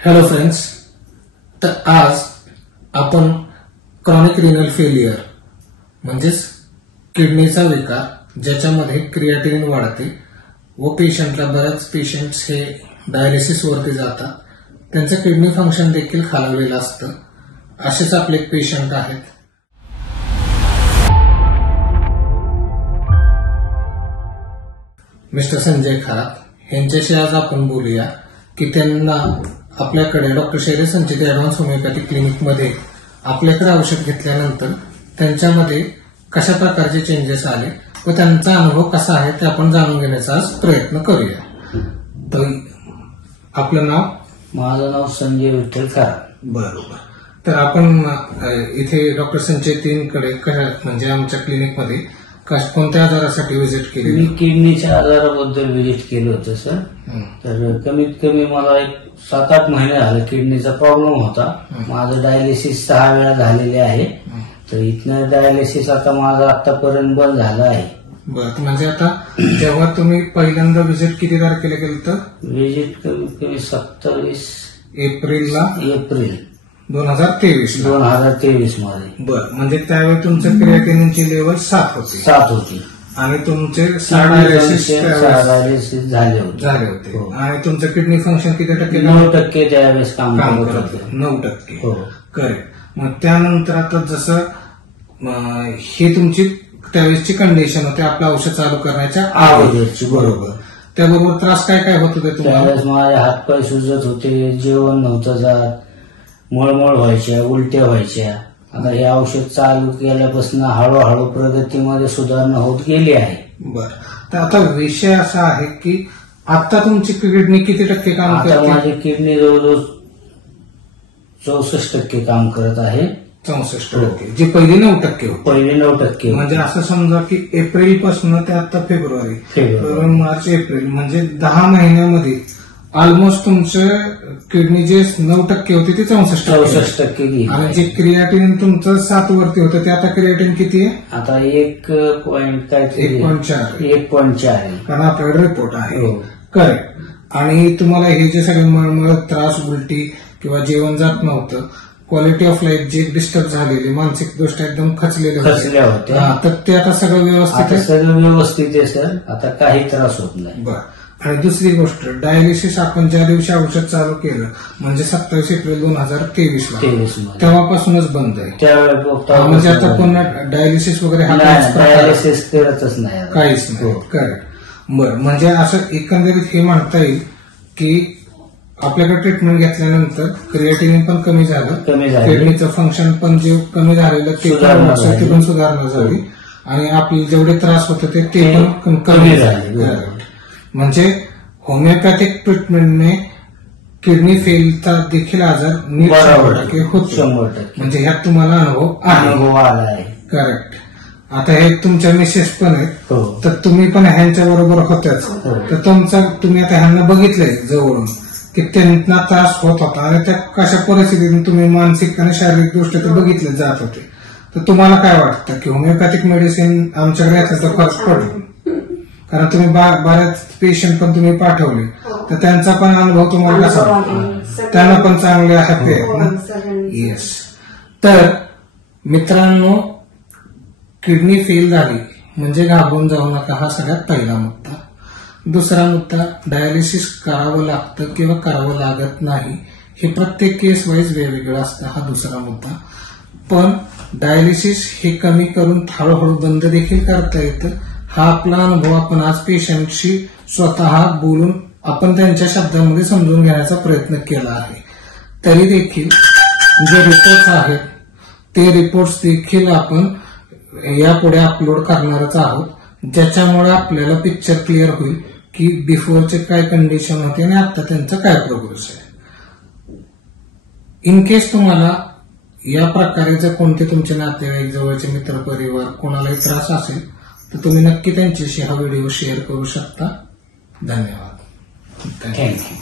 Hello friends, तर आज आपण क्रॉनिक रिनल फेलियर म्हणजेच किडनीचा विकार ज्याच्यामध्ये क्रिएटिनिन वाढते व पेशंटला बऱ्याच पेशंट्स हे डायलिसिस वरती जातात, त्यांचं किडनी फंक्शन देखील खालावलेलं असतं. असेच आपले एक पेशंट आहेत. मिस्टर संजय खरात यांच्याशी आज आपण बोलूया की त्यांना आपल्याकडे डॉक्टर शैलेश संचित ऍडव्हान्स होमिओपॅथिक क्लिनिकमध्ये आपल्याकडे औषध घेतल्यानंतर त्यांच्यामध्ये कशा प्रकारचे चेंजेस आले व त्यांचा अनुभव कसा आहे ते आपण जाणून घेण्याचा आज प्रयत्न करूया. तर आपलं नाव? माझं नाव संजय विठ्ठल खरात. बरोबर. तर आपण इथे डॉक्टर संचितींकडे म्हणजे आमच्या क्लिनिकमध्ये कोणत्या आजारासाठी व्हिजिट केली? मी किडनीच्या आजाराबद्दल व्हिजिट केलं होतं सर. तर कमीत कमी मला एक 7-8 महिने झाले किडनीचा प्रॉब्लेम होता. माझं डायलिसिस 6 वेळा झालेले आहे. तर इथनं डायलिसिस आता माझं आतापर्यंत बंद झालं आहे. बरं, म्हणजे आता जेव्हा तुम्ही पहिल्यांदा व्हिजिट किती तारखेला केलं? तर व्हिजिट कमीत कमी 27 एप्रिल 2023 मध्ये. बरं, म्हणजे त्यावेळी तुमचं क्रिएटिनिनची लेवल 7 होती आणि तुमचे डायलिसिस झाले होते. आणि तुमचं किडनी फंक्शन किती टक्के? 9% त्यावेळेस काम करत होतं. 9%. करेक्ट. मग त्यानंतर आता जसं ही तुमची त्यावेळेसची कंडिशन होती आपलं औषध चालू करण्याच्या अगोदरची. बरोबर. त्याबरोबर त्रास काय काय होत होते तुम्हाला? त्यावेळेस माझे हातपाय सुजत होते, जेवण नव्हतं जात, मळमळ व्हायच्या, उलट्या व्हायच्या. आता हे औषध चालू केल्यापासून हळूहळू प्रगतीमध्ये सुधारणा होत गेली आहे. बरं. तर आता विषय असा आहे की आता तुमची किडनी किती टक्के काम करते? माझी किडनी जवळजवळ 64% काम करत आहे. 64%. जी पहिली 9% होती. पहिले 9%. म्हणजे असं समजा की एप्रिल पासून ते आता फेब्रुवारी, मार्च, एप्रिल म्हणजे 10 महिन्यामध्ये ऑलमोस्ट तुमचं किडनी जे 9% होती ती 64% गेली. आणि जे क्रिएटिनिन तुमचं 7 वरती होतं ते आता क्रिएटिनिन किती आहे? आता 1.4 आहे. कारण आपल्याकडे रिपोर्ट आहे. करेक्ट. आणि तुम्हाला हे जे सगळे मळमळ, त्रास, उलटी किंवा जेवण जात नव्हतं, क्वालिटी ऑफ लाईफ जे डिस्टर्ब झालेली, मानसिक दृष्ट्या एकदम खचलेल्या होत्या, तर ते आता सगळं व्यवस्थित आहे. सगळं व्यवस्थित आहे सर. आता काही त्रास होत नाही. बरं. आणि दुसरी गोष्ट, डायलिसिस आपण ज्या दिवशी औषध चालू केलं म्हणजे 27 एप्रिल 2023 तेव्हापासूनच बंद आहे. म्हणजे आता पुन्हा डायलिसिस वगैरे डायलिसिस करतच नाही, काहीच नाही. करेक्ट. बरं, म्हणजे असं एकंदरीत हे म्हणता येईल की आपल्याकडे ट्रीटमेंट घेतल्यानंतर क्रिएटिनिन पण कमी झालं, किडनीचं फंक्शन पण जे कमी झालेलं ते पण सुधारणा झाली आणि आपले जेवढे त्रास होते ते पण कमी झाले. म्हणजे होमिओपॅथिक ट्रीटमेंटने किडनी फेलचा देखील आजार 100% होतो. म्हणजे ह्यात तुम्हाला अनुभव आहे. करेक्ट. आता हे तुमच्या मिसेस पण आहेत, तर तुम्ही पण ह्यांच्या बरोबर होत्याच. तर तुम्ही आता ह्यांना बघितलंय जवळून की त्यांना त्रास होत होता आणि त्या कशा परिस्थितीतून तुम्ही मानसिक आणि शारीरिक दृष्ट्या ते बघितले जात होते. तर तुम्हाला काय वाटतं की होमिओपॅथिक मेडिसिन आमच्याकडे याचा फरक पडेल? कारण तुम्ही बऱ्याच पेशंट पण तुम्ही पाठवले, तर त्यांचा पण अनुभव तुम्हाला कसा वाटतो? त्यांना पण चांगले हॅपी आहेत ना? येस. तर मित्रांनो, किडनी फेल झाली म्हणजे घाबरून जाऊ नका, हा सगळ्यात पहिला मुद्दा. दुसरा मुद्दा, डायलिसिस करावं लागतं किंवा करावं लागत नाही हे प्रत्येक केस वाईज वेगवेगळं असतं, हा दुसरा मुद्दा. पण डायलिसिस हे कमी करून हळूहळू बंद देखील करता येतं. हा आपला अनुभव आपण आज पेशंटशी स्वतः बोलून आपण त्यांच्या शब्दांमध्ये समजून घेण्याचा प्रयत्न केला आहे. तरी देखील जे रिपोर्ट्स आहेत ते रिपोर्ट्स देखील आपण यापुढे अपलोड करणारच आहोत, ज्याच्यामुळे आपल्याला पिक्चर क्लिअर होईल की बिफोरचे काय कंडिशन होते आणि आता त्यांचं काय प्रोग्रेस आहे. इन केस तुम्हाला या प्रकारे जर कोणते तुमचे नातेवाईक, जवळचे मित्र, परिवार कोणालाही त्रास असेल तर तुम्ही नक्की त्यांच्याशी हा व्हिडिओ शेअर करू शकता. धन्यवाद. थँक्यू.